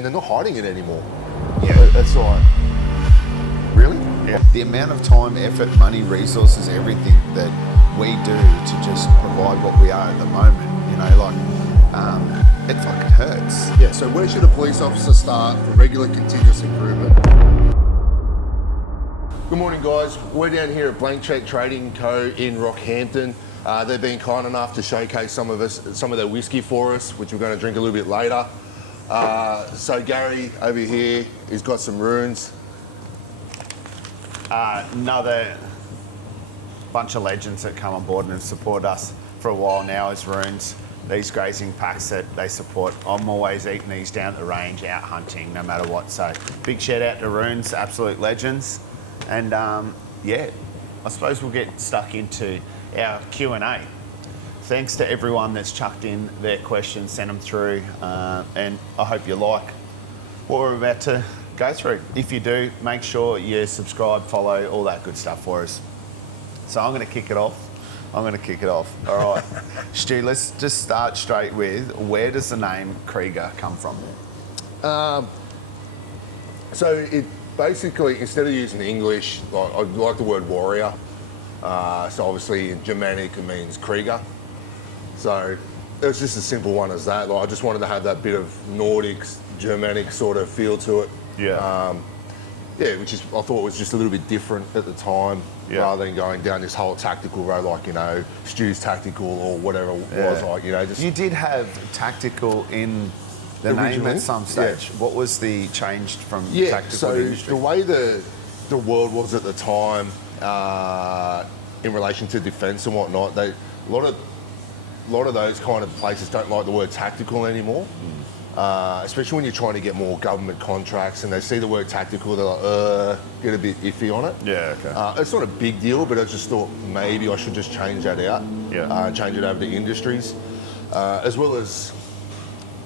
and they're not hiding it anymore. Yeah. That's like, really? Yeah. The amount of time, effort, money, resources, everything that we do to just provide what we are at the moment, you know, like, it fucking hurts. Yeah, so where should a police officer start for regular continuous improvement? Good morning, guys. We're down here at Blank Check Trading Co. in Rockhampton. They've been kind enough to showcase some of their whiskey for us, which we're going to drink a little bit later. So Gary over here, he's got some runes. Another bunch of legends that come on board and support us for a while now is Runes. These grazing packs that they support, I'm always eating these down at the range, out hunting, no matter what. So big shout out to Runes, absolute legends. And yeah, I suppose we'll get stuck into our Q&A. Thanks to everyone that's chucked in their questions, sent them through, and I hope you like what we're about to go through. If you do, make sure you subscribe, follow, all that good stuff for us. So I'm going to kick it off. All right. Stu, let's just start straight with, where does the name Krieger come from? So it basically, instead of using English, I like the word warrior. So obviously in Germanic it means Krieger. So it was just a simple one as that. Like, I just wanted to have that bit of Nordic, Germanic sort of feel to it. Yeah. Yeah, which is, I thought was just a little bit different at the time, rather than going down this whole tactical road, like, you know, Stu's tactical or whatever it was, like, you know. Just You did have tactical in the name at some stage. Yeah. What was the change from tactical so to industry? The way the world was at the time, in relation to defence and whatnot, a lot of those kind of places don't like the word tactical anymore. Especially when you're trying to get more government contracts and they see the word tactical, they're like, get a bit iffy on it. Yeah, okay. It's not a big deal, but I just thought maybe I should just change that out. And change it over to industries. As well as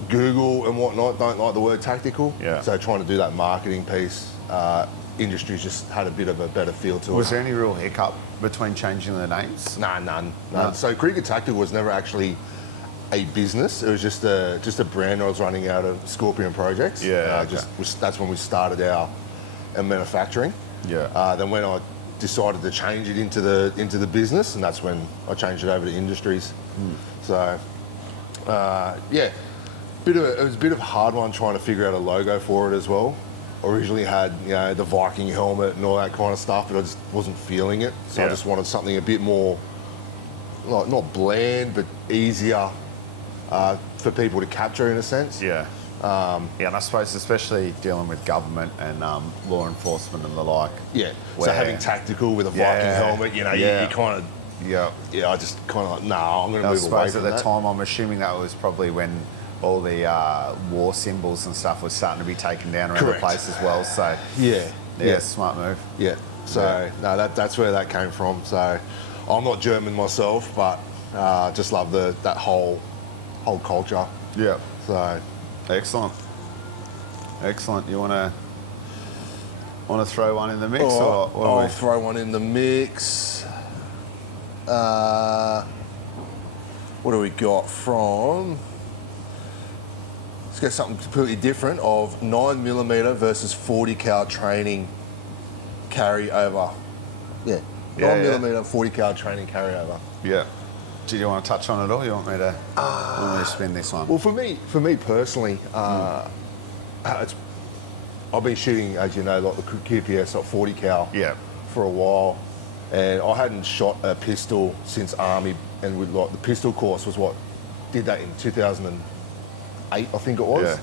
Google and whatnot don't like the word tactical. Yeah. So trying to do that marketing piece, industries just had a bit of a better feel to it. Was there any real hiccup between changing the names? Nah, none. So Krieger Tactical was never actually a business. It was just a brand I was running out of Scorpion Projects. That's when we started our manufacturing. Then when I decided to change it into the business, and that's when I changed it over to industries. So it was a bit of a hard one trying to figure out a logo for it as well. Originally had, you know, the Viking helmet and all that kind of stuff, but I just wasn't feeling it. So I just wanted something a bit more, like, not bland, but easier for people to capture in a sense. And I suppose especially dealing with government and law enforcement and the like. So having tactical with a Viking helmet, you know, you kind of, I just kind of like, I'm going to move away from that. At the time, I'm assuming that was probably when all the war symbols and stuff was starting to be taken down around the place as well. So smart move. So that's where that came from. So I'm not German myself, but just love that whole culture. So excellent. You want to throw one in the mix, or I'll throw one in the mix. What do we got from? Let's get something completely different of 9mm versus 40 cal training carryover. 9mm 40 cal training carryover. Do you want to touch on it, or you want me to spin this one? Well, for me personally, I've been shooting, as you know, like the QPS, like 40 cal, for a while, and I hadn't shot a pistol since Army, and with like the pistol course was what did that in 2008, I think it was.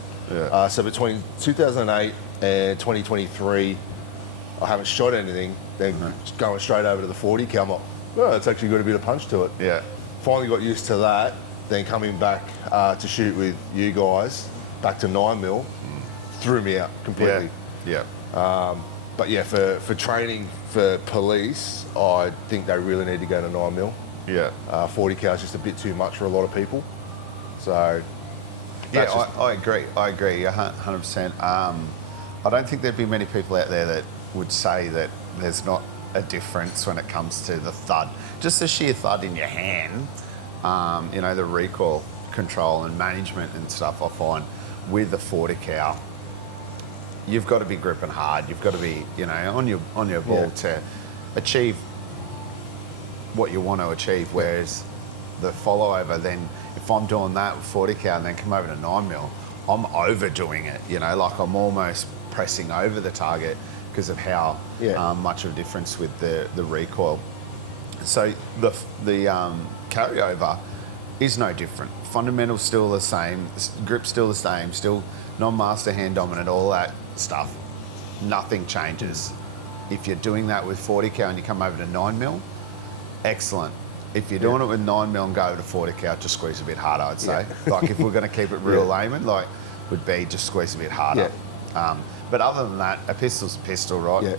So between 2008 and 2023, I haven't shot anything. Then just going straight over to the 40 cal, I'm like, it's actually got a bit of punch to it. Finally got used to that. Then coming back to shoot with you guys, back to 9mm, threw me out completely. But yeah, for training for police, I think they really need to go to 9mm. 40 cal is just a bit too much for a lot of people. So I agree 100%. I don't think there'd be many people out there that would say that there's not a difference when it comes to the thud. Just the sheer thud in your hand, the recoil control and management and stuff, I find with the 40 cal you've got to be gripping hard. You've got to be, on your ball to achieve what you want to achieve. Whereas the follow over, then if I'm doing that with 40 cal and then come over to 9mm, I'm overdoing it. Like I'm almost pressing over the target because of how much of a difference with the recoil. So the carryover is no different. Fundamentals still the same, grip's still the same, still non-master hand dominant, all that stuff. Nothing changes. If you're doing that with 40 cal and you come over to 9mm, excellent. If you're doing it with 9mm and go over to 40 cal, just squeeze a bit harder, I'd say. Like if we're going to keep it real layman, like would be just squeeze a bit harder. But other than that, a pistol's a pistol, right? Yeah.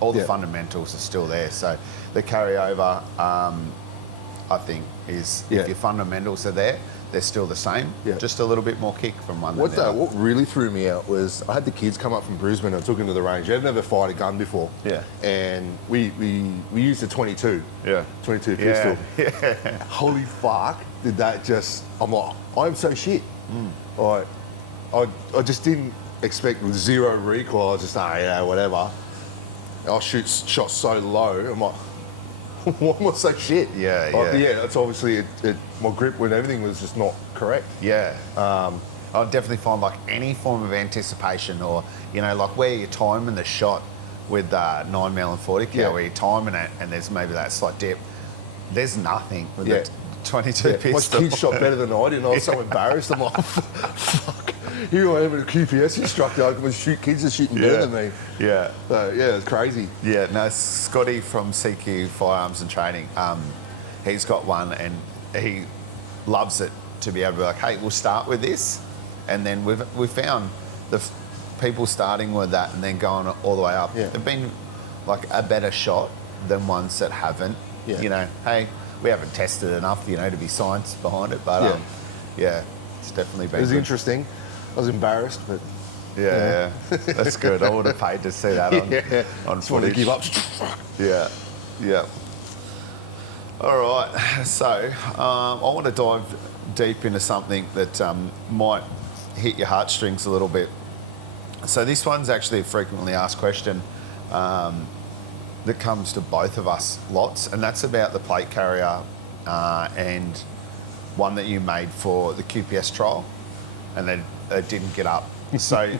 All the fundamentals are still there. So the carryover, I think, is if your fundamentals are there, they're still the same. Just a little bit more kick from one than the other. What really threw me out was I had the kids come up from Brisbane and I took them to the range. They'd never fired a gun before. And we used a 22. 22 pistol. Holy fuck, did that just... I'm like, I'm so shit. I just didn't expect with zero recoil. I was just, whatever. I shot so low. I'm like, why am I so shit? It's obviously my grip when everything was just not correct. I definitely find like any form of anticipation or, like where you're timing the shot with 9mm and 40 cal, where you're timing it and there's maybe that slight dip, there's nothing with the 22 pistol. My kids shot better than I did and I was so embarrassed. I'm like, fuck. Here I am a QPS instructor. I can shoot, kids are shooting better than me. So, it's crazy. No, Scotty from CQ Firearms and Training, he's got one and he loves it to be able to be like, hey, we'll start with this. And then we've found the people starting with that and then going all the way up. They've been like a better shot than ones that haven't. Hey, we haven't tested enough, to be science behind it. But it's definitely been It was good. interesting. I was embarrassed, but... That's good. I would have paid to see that on Just wanted to give up. All right. So I want to dive deep into something that might hit your heartstrings a little bit. So this one's actually a frequently asked question that comes to both of us lots, and that's about the plate carrier and one that you made for the QPS trial, and then it didn't get up. So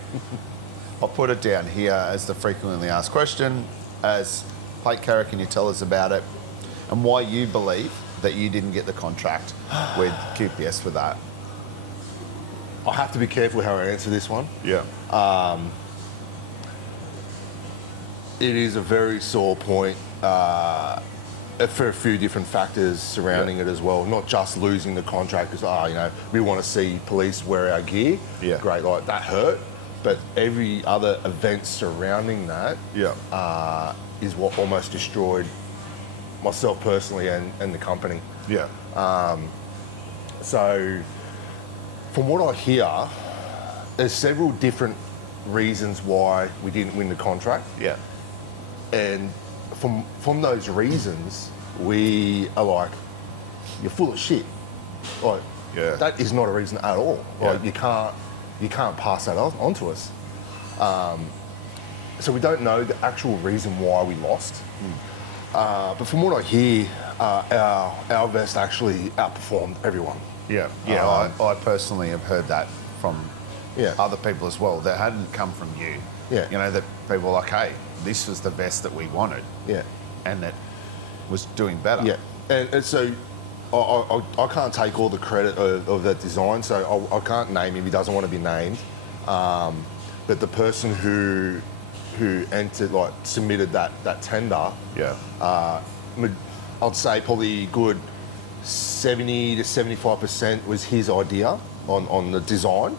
I'll put it down here as the frequently asked question. As plate carrier, can you tell us about it and why you believe that you didn't get the contract with QPS for that? I have to be careful how I answer this one. It is a very sore point for a few different factors surrounding it as well. Not just losing the contract because, we want to see police wear our gear. Great, like that hurt. But every other event surrounding that is what almost destroyed myself personally and the company. So from what I hear, there's several different reasons why we didn't win the contract. And from those reasons, we are like, you're full of shit. Like, that is not a reason at all. Like, you can't pass that on to us. So we don't know the actual reason why we lost. But from what I hear, our vest actually outperformed everyone. I personally have heard that from other people as well. That hadn't come from you. That people were like, hey, this was the vest that we wanted. And that was doing better. And so I can't take all the credit of that design, so I can't name him. He doesn't want to be named. But the person who entered, submitted that tender, I'd say probably good 70 to 75% was his idea on the design.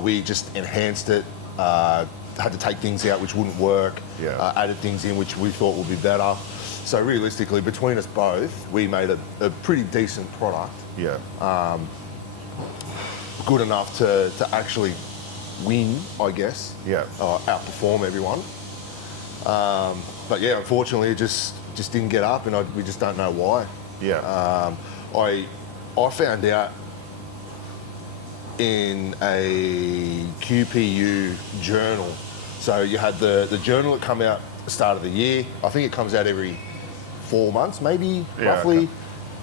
We just enhanced it, had to take things out which wouldn't work, added things in which we thought would be better. So realistically, between us both, we made a pretty decent product. Good enough to actually win, I guess. Outperform everyone. But unfortunately, it just didn't get up, and we just don't know why. I found out in a QPU journal So you had the journal that come out at the start of the year. I think it comes out every 4 months, maybe, roughly, okay.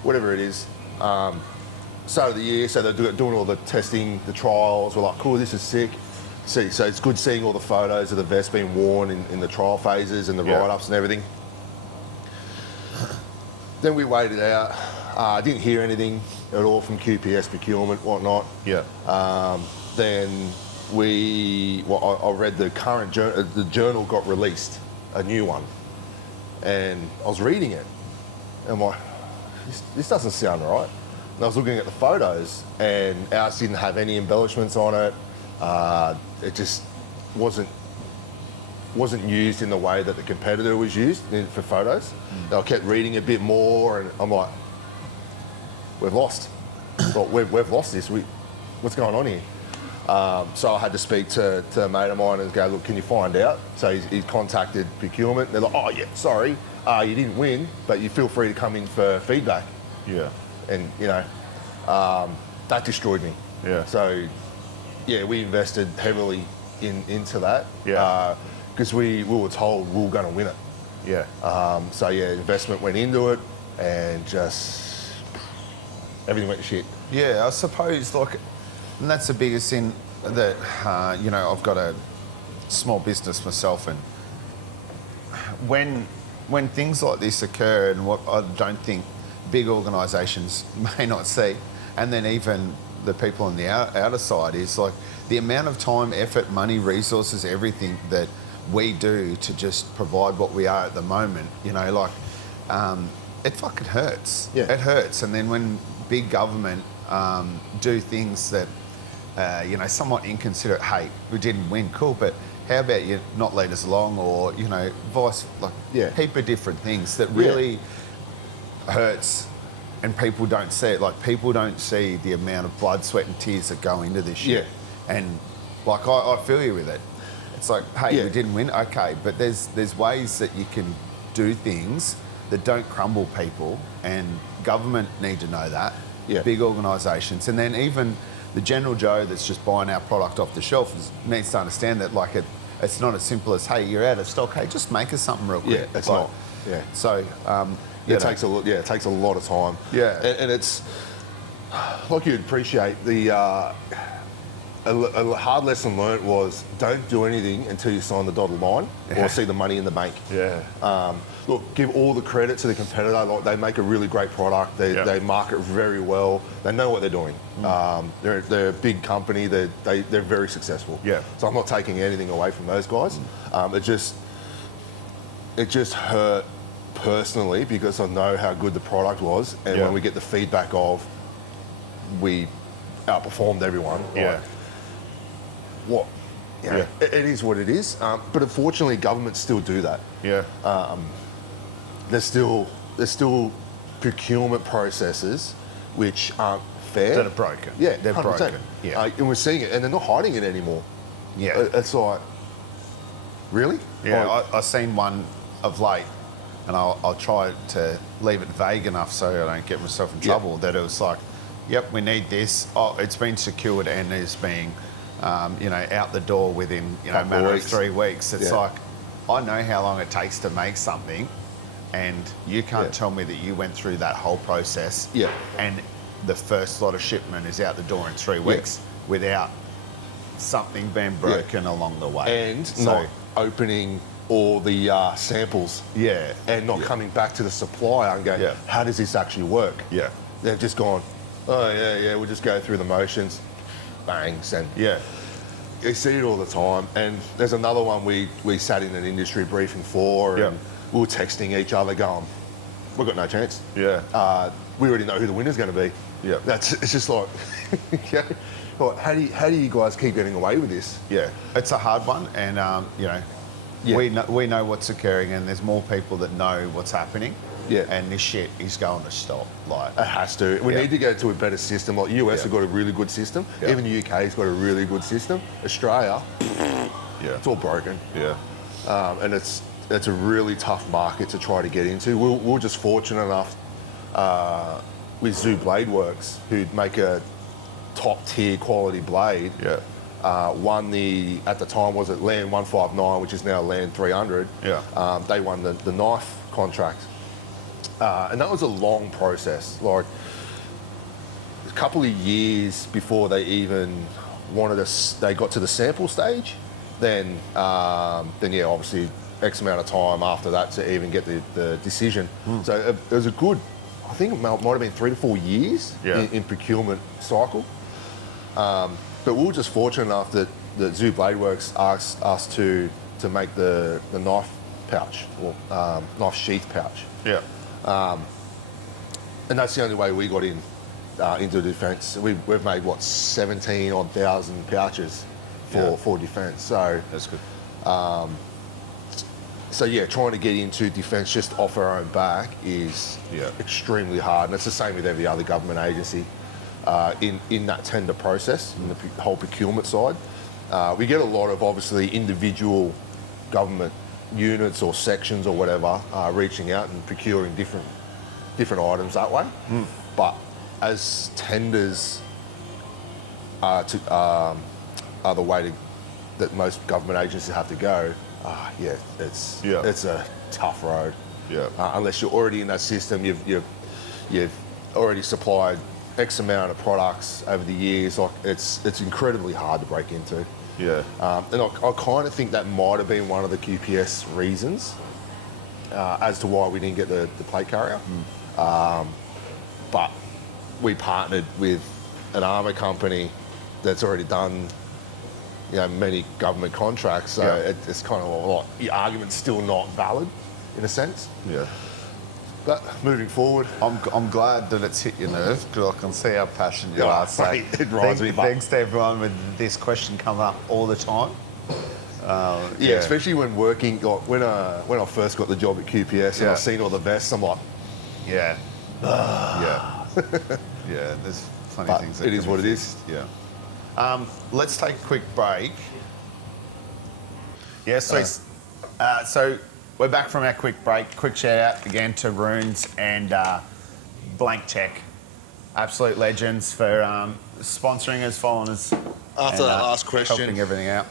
whatever it is. Start of the year, so they're doing all the testing, the trials. We're like, cool, this is sick. See, so it's good seeing all the photos of the vest being worn in the trial phases and the write-ups and everything. Then we waited out. Didn't hear anything at all from QPS procurement, whatnot. Yeah. Then I read the current journal. The journal got released, a new one, and I was reading it, and I'm like, this doesn't sound right. And I was looking at the photos, and ours didn't have any embellishments on it. It just wasn't used in the way that the competitor was used for photos. And I kept reading a bit more, and I'm like, we've lost. Well, we've lost this. What's going on here? So I had to speak to a mate of mine and go, look, can you find out? So he's contacted procurement. They're like, oh yeah, sorry, you didn't win, but you feel free to come in for feedback. Yeah. And that destroyed me. Yeah. So yeah, we invested heavily into that. Yeah. Because we were told we were going to win it. Yeah. So yeah, investment went into it, and just everything went to shit. Yeah, I suppose, like, and that's the biggest thing that, I've got a small business myself, and when things like this occur, and what I don't think big organisations may not see, and then even the people on the outer side, is like the amount of time, effort, money, resources, everything that we do to just provide what we are at the moment, it fucking hurts. Yeah. It hurts. And then when big government do things that, somewhat inconsiderate, hey, we didn't win, cool, but how about you not lead us along, or, heap of different things that really hurts, and people don't see it. Like, people don't see the amount of blood, sweat and tears that go into this shit. Yeah. And, like, I feel you with it. It's like, hey, we didn't win, okay, but there's ways that you can do things that don't crumble people, and government need to know that, big organisations, and then even the general Joe that's just buying our product off the shelf needs to understand that, like, it's not as simple as, hey, you're out of stock, hey, just make us something real quick. Yeah, it's not. Yeah. So, it takes a lot. Yeah, it takes a lot of time. Yeah. And it's like, you'd appreciate the. A hard lesson learnt was, don't do anything until you sign the dotted line or see the money in the bank. Yeah. Look, give all the credit to the competitor. Like, they make a really great product. They market very well. They know what they're doing. They're a big company. They're very successful. Yeah. So I'm not taking anything away from those guys. It just hurt personally, because I know how good the product was, and when we get the feedback of we outperformed everyone. Yeah. What? It is what it is. But unfortunately, governments still do that. Yeah. There's still procurement processes which aren't fair. That are broken. Yeah, they're 100%. broken. Yeah. And we're seeing it, and they're not hiding it anymore. Yeah. It's like, really? Yeah, Like, I've seen one of late, and I'll try to leave it vague enough so I don't get myself in trouble, that it was like, yep, we need this. Oh, it's been secured and is being, out the door within, a matter of 3 weeks. It's like, I know how long it takes to make something, and you can't tell me that you went through that whole process. Yeah. And the first lot of shipment is out the door in 3 weeks without something being broken along the way. And not opening all the samples. Yeah. And not coming back to the supplier and going, how does this actually work? Yeah. They've just gone, oh, yeah, we'll just go through the motions, bangs, and you see it all the time. And there's another one we sat in an industry briefing for, and we were texting each other going, we've got no chance. Yeah. We already know who the winner's going to be. Yeah. It's just like, like, how do you guys keep getting away with this? Yeah, it's a hard one, and we know what's occurring, and there's more people that know what's happening. Yeah. And this shit is going to stop. Like, it has to. We need to go to a better system. Like, US have got a really good system. Yeah. Even the UK's got a really good system. Australia, it's all broken. Yeah. And it's a really tough market to try to get into. We're just fortunate enough with Zoo Blade Works, who'd make a top tier quality blade. Yeah. won at the time was it Land 159, which is now Land 300. Yeah. They won the knife contract. And that was a long process, like a couple of years before they even they got to the sample stage. Then yeah, obviously X amount of time after that to even get the decision. So it was a good, I think it might have been 3 to 4 years in procurement cycle. But we were just fortunate enough that Zoo Blade Works asked us to make the knife pouch, or knife sheath pouch. Yeah. And that's the only way we got into defence. We've made, 17,000 pouches for defence. So That's good. So yeah, trying to get into defence just off our own back is extremely hard, and it's the same with every other government agency in that tender process, in the whole procurement side. We get a lot of obviously individual government units or sections or whatever reaching out and procuring different items that way. But as tenders are the way that most government agencies have to go, it's a tough road. Yeah. Unless you're already in that system, you've already supplied X amount of products over the years. Like it's incredibly hard to break into. Yeah. And I kind of think that might have been one of the QPS reasons as to why we didn't get the plate carrier. But we partnered with an armour company that's already done many government contracts, so it's kind of like the argument's still not valid in a sense. Yeah. But moving forward, I'm glad that it's hit your nerve, because I can see how passionate you are. So it rides me. Thanks to everyone with this question coming up all the time. Especially when working, like when I first got the job at QPS and I seen all the vests, I'm like, yeah. There's plenty of things that it is what it is. Yeah. Let's take a quick break. Yeah, so we're back from our quick break. Quick shout out again to Runes and Blank Check. Absolute legends for sponsoring us, following us. After that last question, helping everything out.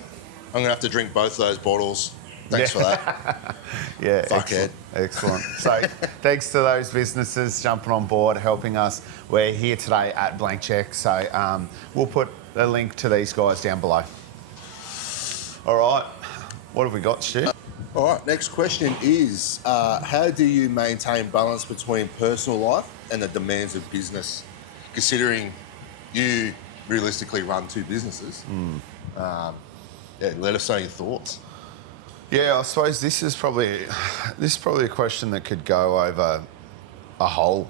I'm going to have to drink both those bottles. Thanks for that. Yeah, Fuckhead. Excellent. So thanks to those businesses jumping on board, helping us. We're here today at Blank Check, so we'll put a link to these guys down below. All right, what have we got, Stu? All right, next question is, how do you maintain balance between personal life and the demands of business, considering you realistically run 2 businesses? Let us know your thoughts. Yeah, I suppose this is probably a question that could go over a whole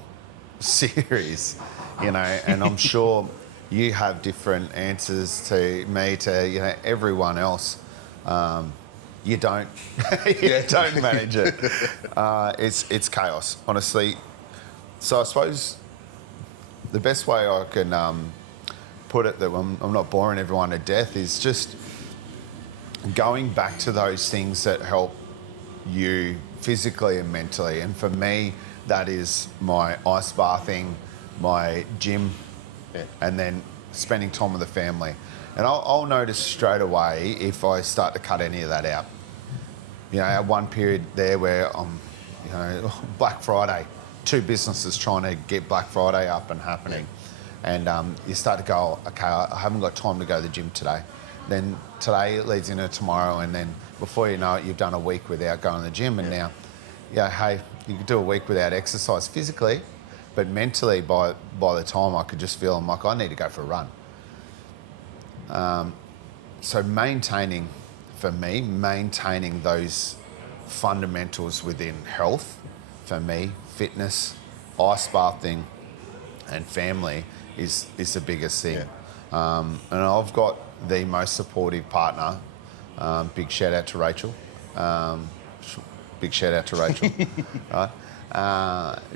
series, and I'm sure you have different answers to me, to everyone else. You don't don't manage it. It's chaos, honestly. So I suppose the best way I can put it, that I'm not boring everyone to death, is just going back to those things that help you physically and mentally. And for me, that is my ice bathing, my gym, and then spending time with the family. And I'll notice straight away if I start to cut any of that out. I had one period there where Black Friday, 2 businesses trying to get Black Friday up and happening. And you start to go, okay, I haven't got time to go to the gym today. Then today it leads into tomorrow, and then before you know it, you've done a week without going to the gym. And now, hey, you could do a week without exercise physically, but mentally, by the time I could just feel, I'm like, I need to go for a run. So maintaining those fundamentals within health, for me, fitness, ice bathing, and family is the biggest thing. And I've got the most supportive partner. Big shout out to Rachel. Right?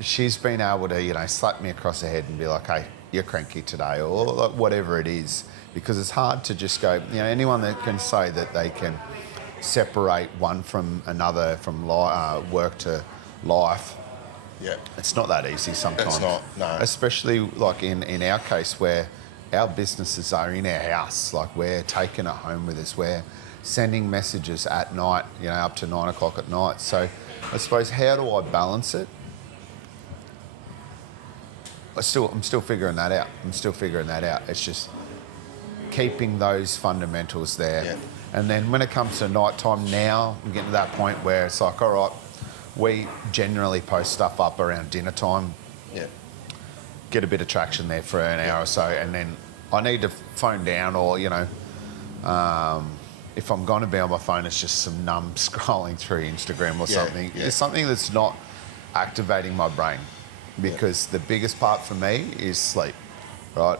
She's been able to, slap me across the head and be like, hey, you're cranky today, or like whatever it is, because it's hard to just go, anyone that can say that they can separate one from another, from work to life, it's not that easy sometimes. It's not, no. Especially like in our case, where our businesses are in our house. Like, we're taking it home with us. We're sending messages at night, you know, up to 9 o'clock at night. So I suppose, how do I balance it? I'm still figuring that out. It's just keeping those fundamentals there. Yeah. And then when it comes to night time now, I'm getting to that point where it's like, all right, we generally post stuff up around dinner time. Yeah. Get a bit of traction there for an hour or so, and then I need to phone down, or, you know, if I'm going to be on my phone, it's just some numb scrolling through Instagram or something. Yeah. It's something that's not activating my brain, because the biggest part for me is sleep, right?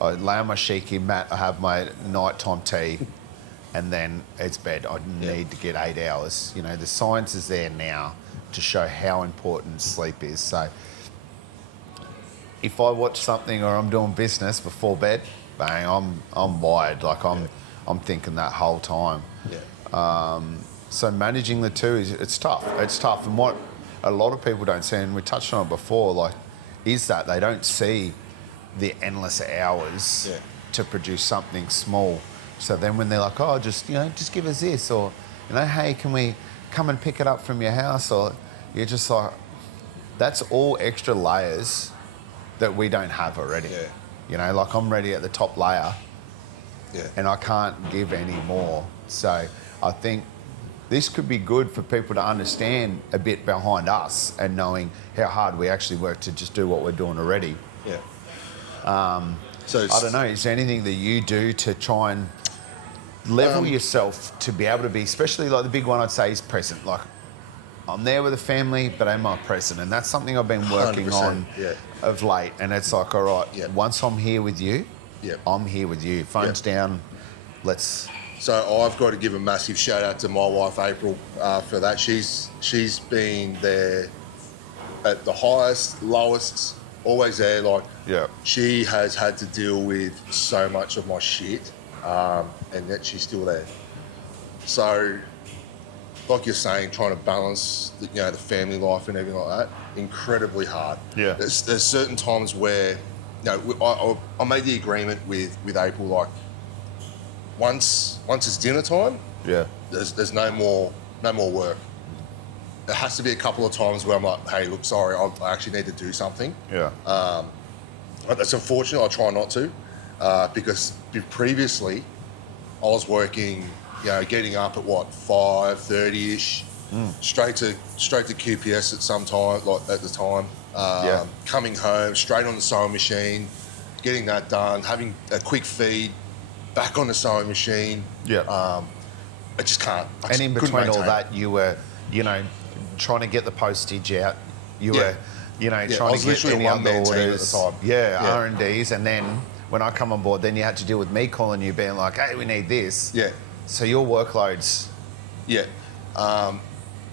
I lay on my sheeky mat, I have my nighttime tea, and then it's bed. I need to get 8 hours. You know, the science is there now to show how important sleep is. So if I watch something or I'm doing business before bed, bang, I'm wired. Like, I'm thinking that whole time. Yeah. So managing the two it's tough. It's tough. And what a lot of people don't see, and we touched on it before, like, is that they don't see the endless hours to produce something small. So then when they're like, oh, just give us this, or, you know, hey, can we come and pick it up from your house? Or you're just like, that's all extra layers that we don't have already. Yeah. You know, like, I'm ready at the top layer, Yeah. and I can't give any more. So I think this could be good for people to understand a bit behind us, and knowing how hard we actually work to just do what we're doing already. Yeah. So I don't know, is there anything that you do to try and level yourself to be able to be, especially like the big one I'd say is present. Like, I'm there with the family, but am I present? And that's something I've been working on of late. And it's like, all right, once I'm here with you, I'm here with you. Phone's down, let's... So I've got to give a massive shout out to my wife, April, for that. She's been there at the highest, lowest, always there. Like, she has had to deal with so much of my shit, and yet she's still there. So, like you're saying, trying to balance the family life and everything like that, incredibly hard. Yeah. There's certain times where, I made the agreement with April, like, once it's dinner time, there's no more work. There has to be a couple of times where I'm like, hey, look, sorry, I actually need to do something. That's unfortunate. I try not to, because previously I was working, getting up at 5:30ish, straight to QPS at some time, like at the time, coming home straight on the sewing machine, getting that done, having a quick feed, back on the sewing machine. I just can't. And in between all that, you were, trying to get the postage out. You were, trying to get any other orders. At the time. R&Ds, and then when I come on board, then you had to deal with me calling you, being like, hey, we need this. So your workload's... and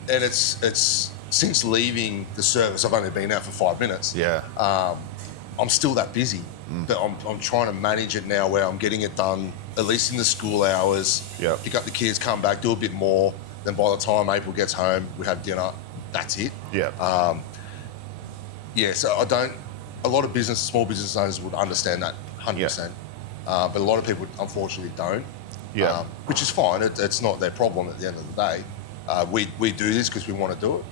it's since leaving the service, I've only been out for 5 minutes. I'm still that busy, but I'm trying to manage it now where I'm getting it done, at least in the school hours, pick up the kids, come back, do a bit more. Then by the time April gets home, we have dinner. That's it. So I don't... A lot of small business owners would understand that 100%. But a lot of people, unfortunately, don't. Which is fine. It's not their problem at the end of the day. We do this because we want to do it.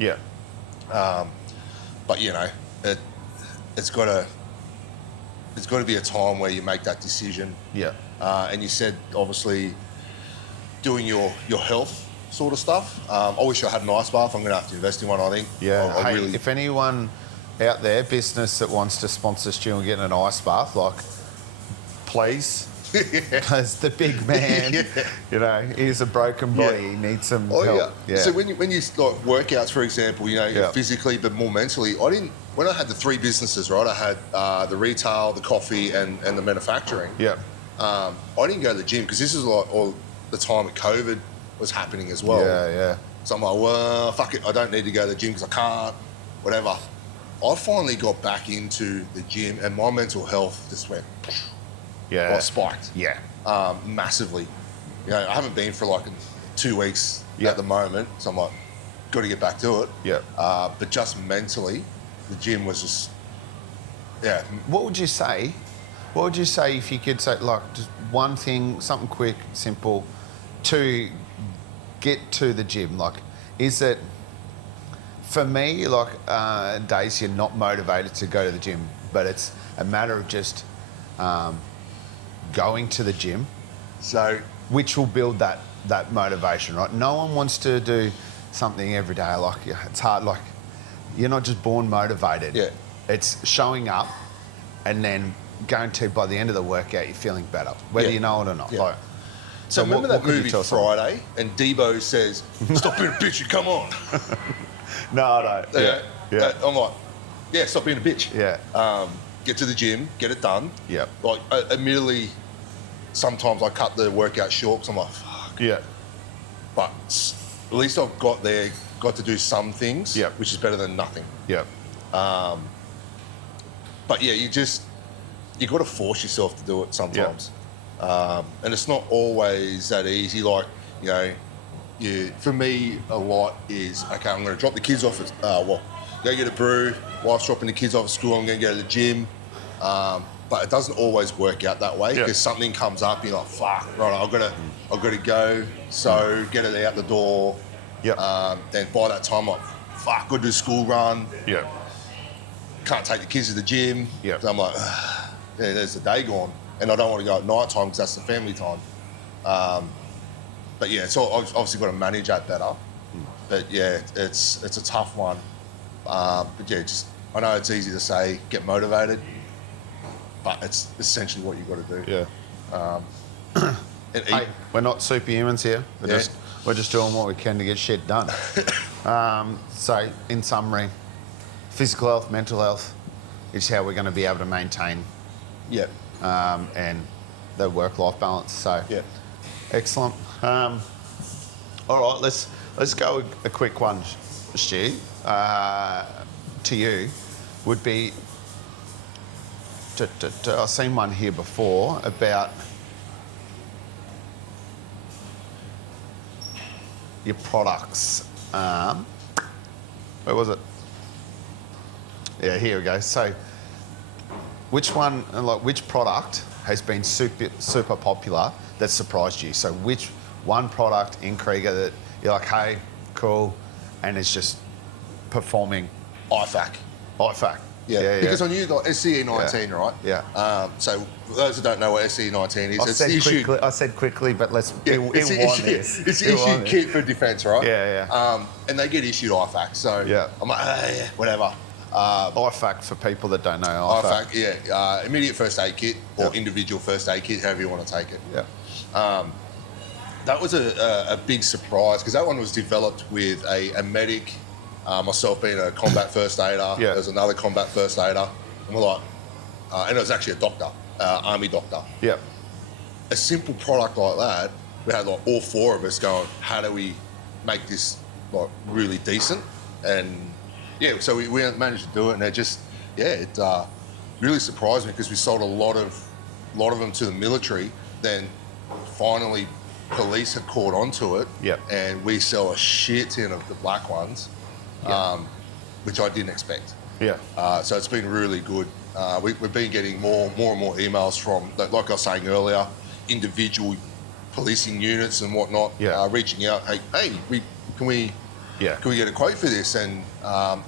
But, it's got to be a time where you make that decision. And you said, obviously, doing your health sort of stuff. I wish I had an ice bath. I'm going to have to invest in one, I think. If anyone out there, business that wants to sponsor Stu and get an ice bath, like, please, because the big man, he's a broken body. He needs some help. So when you like workouts, for example, physically but more mentally, when I had the 3 businesses, right, I had the retail, the coffee, and the manufacturing. I didn't go to the gym because this is like all the time that COVID was happening as well. So I'm like, well, fuck it, I don't need to go to the gym because I can't, whatever. I finally got back into the gym and my mental health just went, spiked. Massively. I haven't been for like 2 weeks at the moment, so I'm like, got to get back to it. Yeah. But just mentally, the gym was just, What would you say What would you say if you could say, like, just one thing, something quick, simple, to get to the gym? Like, is it, for me, like, days you're not motivated to go to the gym, but it's a matter of just going to the gym, So, which will build that motivation, right? No one wants to do something every day. Like, it's hard. Like, you're not just born motivated. Yeah. It's showing up and then guaranteed by the end of the workout you're feeling better, whether Yeah. you know it or not. Yeah. Like, so remember that could you movie tell someone? Friday, and Debo says, "Stop being a bitch and come on." No, I don't. Yeah. I'm like, yeah, stop being a bitch. Yeah. Get to the gym, get it done. Yep. Like, admittedly, sometimes I cut the workout short because I'm like, fuck. Yeah. But at least I've got to do some things, Yep. which is better than nothing. Yeah. But yeah, you got to force yourself to do it sometimes. And it's not always that easy. Like, for me, a lot is, okay, I'm going to drop the kids off at, go get a brew. Wife's dropping the kids off at school, I'm going to go to the gym. But it doesn't always work out that way because something comes up, you're like, fuck, right, I've got to go. So get it out the door. Yep. Then by that time, like, fuck, got to do school run. Yeah. Can't take the kids to the gym. Yep. So I'm like, yeah, there's the day gone. And I don't want to go at night time because that's the family time. But yeah, it's obviously got to manage that better. But yeah, it's a tough one. But yeah, I know it's easy to say, get motivated, but it's essentially what you've got to do. Yeah. And eat. Hey, we're not superhumans here. We're just doing what we can to get shit done. So, in summary, physical health, mental health is how we're going to be able to maintain Yeah. and the work-life balance. So, Yeah. excellent. All right, let's go a quick one, Stu. To you would be. I've seen one here before about your products. Where was it? Yeah, here we go. So, which product has been super popular that surprised you? So, which one product in Krieger that you're like, hey, cool, and it's just performing? IFAC. Yeah. Because I knew like SCE19, right? Yeah. So for those who don't know what SCE19 is, I said quickly, but let's. It's the issued kit for defence, right? Yeah. And they get issued IFAC. So I'm like, yeah, whatever. IFAC for people that don't know. IFAC. Immediate first aid kit or individual first aid kit, however you want to take it. Yeah. That was a big surprise because that one was developed with a medic. Myself being a combat first aider, there was another combat first aider, and we're like, and it was actually a doctor, army doctor. Yeah. A simple product like that, we had like all four of us going, how do we make this like really decent? And yeah, so we managed to do it, and it really surprised me because we sold a lot of them to the military. Then finally, police had caught onto it, and we sell a shit ton of the black ones. Which I didn't expect. Yeah. So it's been really good. We've been getting more and more emails from, like I was saying earlier, individual policing units and whatnot, reaching out. Hey, can we get a quote for this? And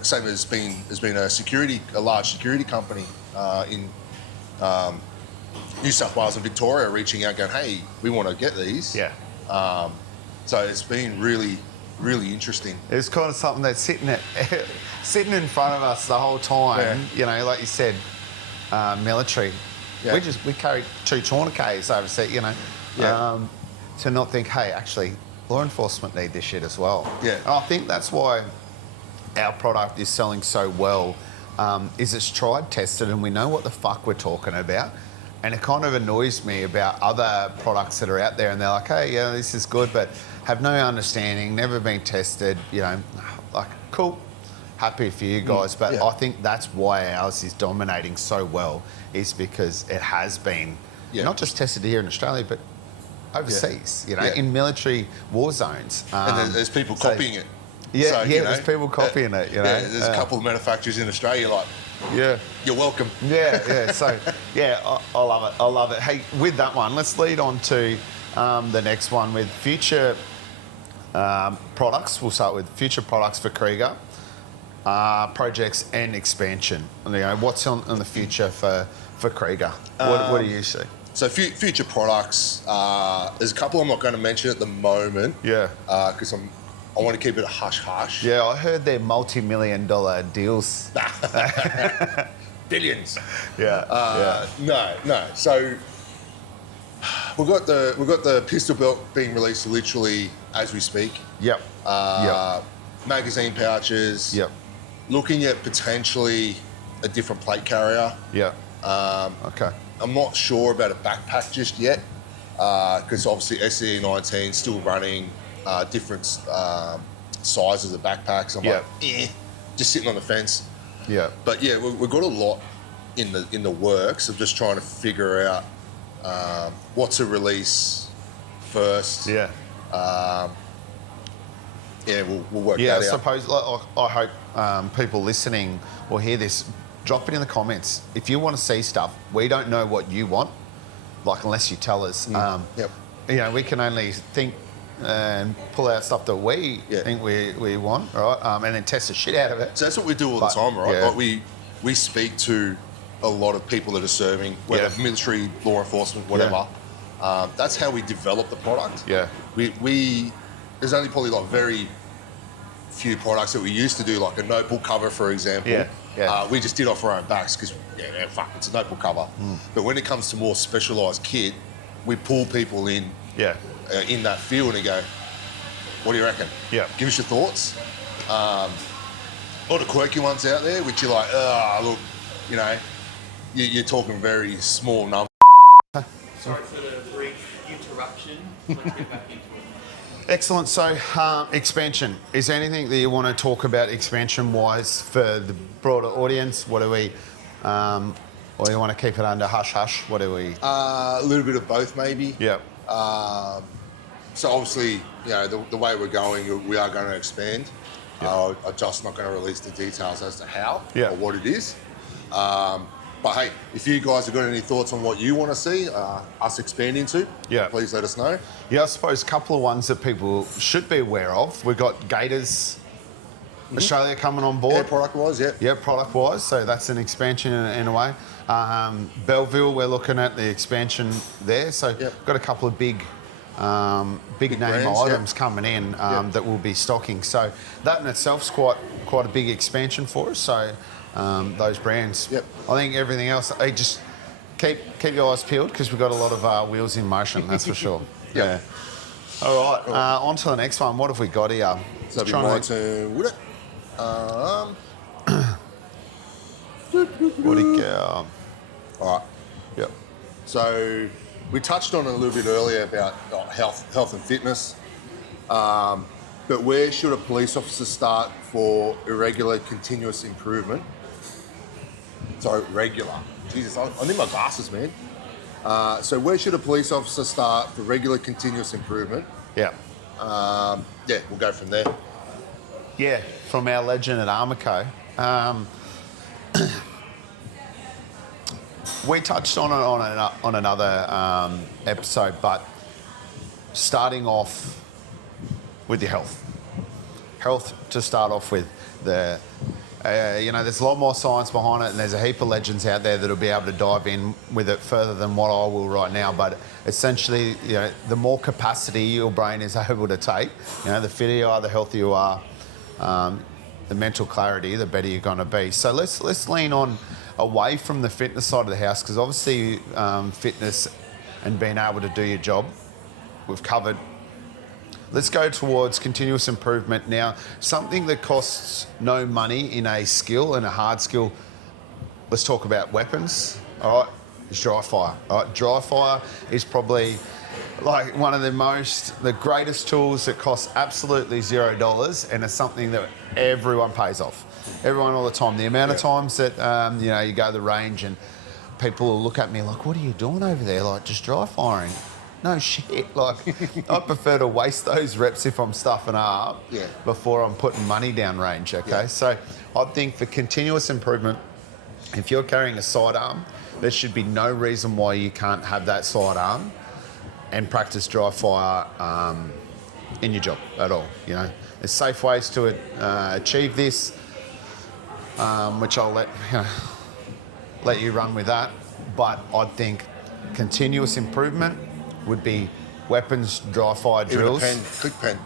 same as there's been a large security company in New South Wales and Victoria reaching out, going, hey, we want to get these. Yeah. So it's been really interesting. It's kind of something that's sitting in front of us the whole time. You know, like you said, military. Yeah. We carry 2 tourniquets overseas. You know, to not think, hey, actually, law enforcement need this shit as well. Yeah. And I think that's why our product is selling so well. Is it's tried, tested, and we know what the fuck we're talking about. And it kind of annoys me about other products that are out there, and they're like, hey, yeah, this is good, but have no understanding, never been tested, you know, like, cool, happy for you guys. But I think that's why ours is dominating so well, is because it has been not just tested here in Australia, but overseas, you know, in military war zones. And there's people copying it. Yeah, there's people copying it, you know. Yeah, there's a couple of manufacturers in Australia like, Yeah. You're welcome. Yeah. So, yeah, I love it. I love it. Hey, with that one, let's lead on to the next one with future products. We'll start with future products for Krieger, projects and expansion. You know, what's on the future for Krieger? What do you see? So future products, there's a couple I'm not going to mention at the moment. Yeah. Because I want to keep it a hush-hush. Yeah, I heard they're multi-million-dollar deals. Billions. Yeah. No. So we've got the pistol belt being released literally as we speak. Yep. Magazine pouches. Yep. Looking at potentially a different plate carrier. Yep. Okay. I'm not sure about a backpack just yet, because obviously SE19 still running different sizes of backpacks. I'm like, just sitting on the fence. Yeah. But yeah, we've got a lot in the works of just trying to figure out what to release first. Yeah. We'll work that out. Yeah, I suppose, I hope people listening will hear this. Drop it in the comments. If you want to see stuff, we don't know what you want, like unless you tell us. Yep. You know, we can only think and pull out stuff that we think we want, right? And then test the shit out of it. So that's what we do all the time, right? Yeah. Like we speak to a lot of people that are serving, whether military, law enforcement, whatever. That's how we develop the product. Yeah. We there's only probably like very few products that we used to do, like a notebook cover, for example. Yeah. We just did off our own backs because fuck, it's a notebook cover. But when it comes to more specialised kit, we pull people in. In that field and go, what do you reckon? Yeah. Give us your thoughts. A lot of quirky ones out there, which you're like, look, you know, you're talking very small numbers. Sorry for the brief interruption. Let's get back into it. Excellent. So, expansion. Is there anything that you want to talk about expansion-wise for the broader audience? What do we, or you want to keep it under hush-hush? What do we? A little bit of both, maybe. Yeah. So obviously, you know, the way we're going, we are going to expand. I'm just not going to release the details as to how or what it is. But hey, if you guys have got any thoughts on what you want to see us expand into, please let us know. Yeah, I suppose a couple of ones that people should be aware of. We've got Gators Australia coming on board. Yeah, product-wise, Yeah, product-wise. So that's an expansion in a way. Belleville, we're looking at the expansion there. So got a couple of big name brands, items coming in that we'll be stocking. So that in itself's quite a big expansion for us. So those brands. I think everything else, hey, just keep your eyes peeled because we've got a lot of wheels in motion, that's for sure. Yeah. All right, on to the next one. What have we got here? So it'll be my turn, would it? What do you go? All right. Yep. So we touched on it a little bit earlier about health and fitness. But where should a police officer start for irregular continuous improvement? Sorry, regular. Jesus, I need my glasses, man. So where should a police officer start for regular continuous improvement? Yeah. We'll go from there. Yeah, from our legend at Armaco. We touched on it on another episode, but starting off with your health. Health to start off with. There's a lot more science behind it, and there's a heap of legends out there that'll be able to dive in with it further than what I will right now. But essentially, you know, the more capacity your brain is able to take, you know, the fitter you are, the healthier you are, the mental clarity, the better you're going to be. So let's lean on away from the fitness side of the house, because obviously fitness and being able to do your job, we've covered. Let's go towards continuous improvement now. Something that costs no money in a skill and a hard skill. Let's talk about weapons. All right, it's dry fire. All right, dry fire is probably like one of the greatest tools that costs absolutely $0, and it's something that everyone pays off. Everyone all the time. The amount of times that you go to the range and people will look at me like, "What are you doing over there? Like just dry firing." No shit. Like, I prefer to waste those reps if I'm stuffing up before I'm putting money down range, okay? So I think for continuous improvement, If you're carrying a sidearm, there should be no reason why you can't have that sidearm and practice dry fire in your job at all. You know, there's safe ways to achieve this, which I'll let you run with that. But I think continuous improvement would be weapons dry fire drills. Even a pen, click pen.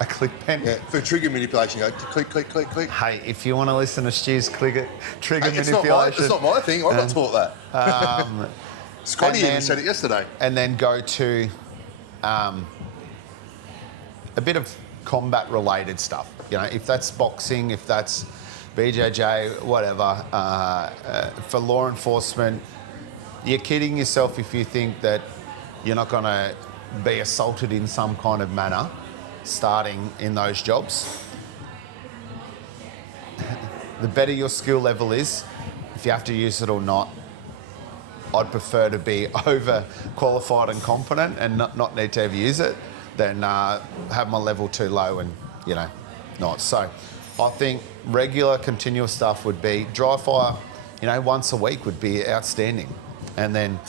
A click pen? Yeah, for trigger manipulation, you go click, click, click, click. Hey, if you want to listen to Stu's trigger It's manipulation... not my thing. I got taught that. Scotty even said it yesterday. And then go to a bit of combat-related stuff. You know, if that's boxing, if that's BJJ, whatever, for law enforcement, you're kidding yourself if you think that you're not going to be assaulted in some kind of manner starting in those jobs. The better your skill level is, if you have to use it or not, I'd prefer to be over-qualified and competent and not need to ever use it than have my level too low and, you know, not. So I think regular, continuous stuff would be dry fire, you know, once a week would be outstanding. And then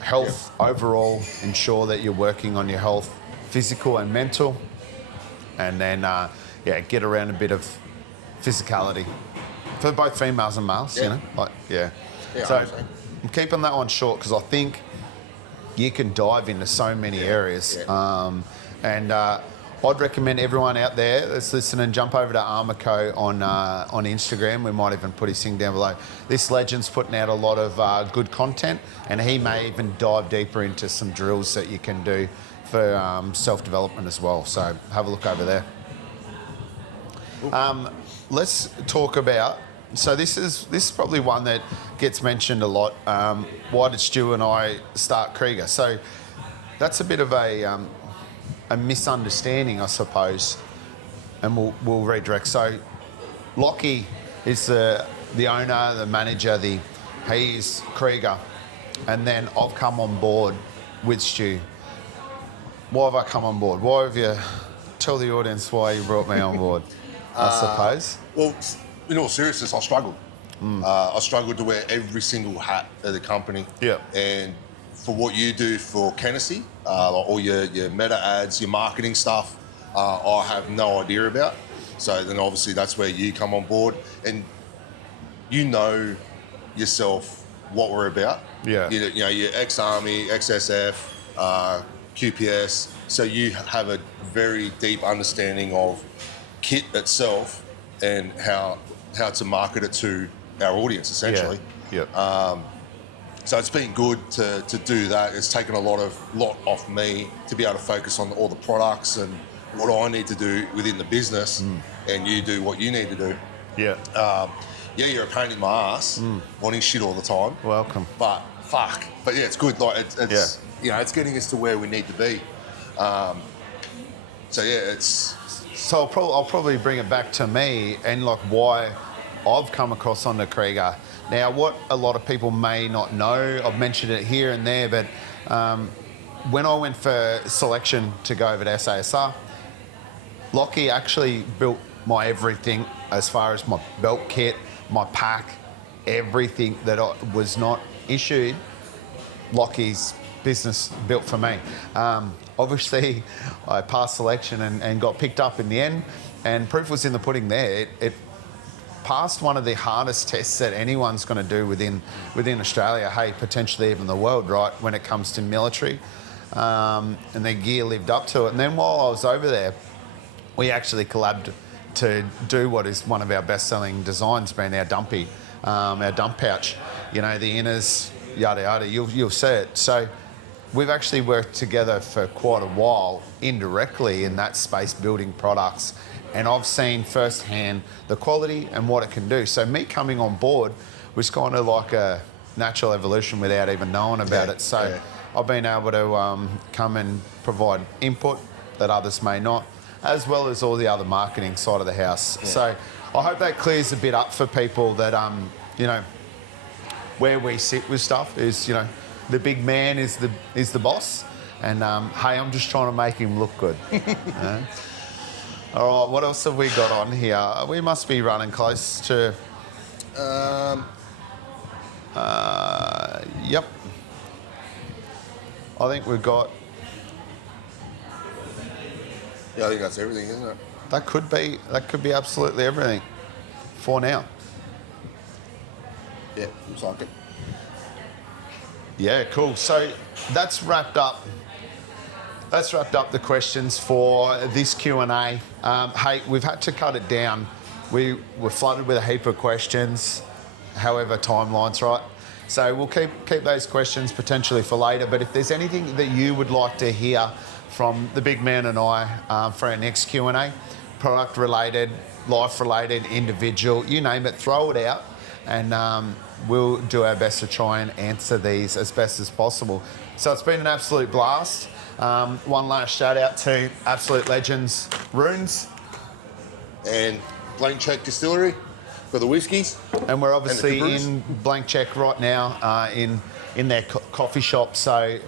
health overall, ensure that you're working on your health, physical and mental. And then, get around a bit of physicality for both females and males, you know? So I'm keeping that one short because I think you can dive into so many areas. I'd recommend everyone out there that's listening, jump over to Armorco on Instagram. We might even put his thing down below. This legend's putting out a lot of good content, and he may even dive deeper into some drills that you can do for self-development as well. So have a look over there. Let's talk about... So this is probably one that gets mentioned a lot. Why did Stu and I start Krieger? So that's a bit of a misunderstanding, I suppose, and we'll redirect. So Lockie is the owner, the manager, he's Krieger, and then I've come on board with Stu. Why have I come on board? Why have you... Tell the audience why you brought me on board, I suppose. Well, in all seriousness, I struggled. I struggled to wear every single hat at the company. Yeah. And for what you do for Kennedy, all your meta ads, your marketing stuff, I have no idea about. So then obviously that's where you come on board and you know yourself what we're about. Yeah. You know, you're ex-Army, ex-SF, QPS, so you have a very deep understanding of kit itself and how to market it to our audience, essentially. Yeah. So it's been good to do that. It's taken a lot off me to be able to focus on all the products and what I need to do within the business, and you do what you need to do. Yeah. You're a pain in my ass, wanting shit all the time. Welcome. But fuck. But yeah, it's good. Like it's you know, it's getting us to where we need to be. So yeah, it's. So I'll probably bring it back to me and like why I've come across on the Krieger. Now, what a lot of people may not know, I've mentioned it here and there, but when I went for selection to go over to SASR, Lockie actually built my everything as far as my belt kit, my pack, everything that was not issued. Lockie's business built for me. Obviously, I passed selection and got picked up in the end, and proof was in the pudding there. It passed one of the hardest tests that anyone's going to do within Australia, hey, potentially even the world, right, when it comes to military. And their gear lived up to it. And then while I was over there, we actually collabed to do what is one of our best-selling designs, being our dumpy, our dump pouch. You know, the inners, yada, yada, you'll see it. So we've actually worked together for quite a while indirectly in that space, building products. And I've seen firsthand the quality and what it can do. So me coming on board was kind of like a natural evolution without even knowing about it. So I've been able to come and provide input that others may not, as well as all the other marketing side of the house. Yeah. So I hope that clears a bit up for people that, you know, where we sit with stuff is, you know, the big man is the boss. And, hey, I'm just trying to make him look good. All right, what else have we got on here? We must be running close to Yep. I think we've got. Yeah, I think that's everything, isn't it? That could be absolutely everything for now. Yeah, looks like it. Yeah, cool. So that's wrapped up. That's wrapped up the questions for this Q&A. Hey, we've had to cut it down. We were flooded with a heap of questions, however timeline's right. So we'll keep those questions potentially for later. But if there's anything that you would like to hear from the big man and I for our next Q&A, product related, life related, individual, you name it, throw it out, and we'll do our best to try and answer these as best as possible. So it's been an absolute blast. One last shout out to Absolute Legends Runes. And Blank Check Distillery for the whiskies. And we're obviously And the in Blank Check right now in their coffee shop. So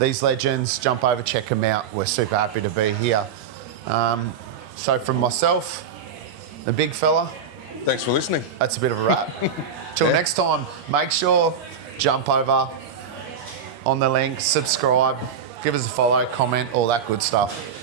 these legends, jump over, check them out. We're super happy to be here. So from myself, the big fella, Thanks for listening. that's a bit of a wrap. Till next time, make sure, jump over on the link, subscribe, give us a follow, comment, all that good stuff.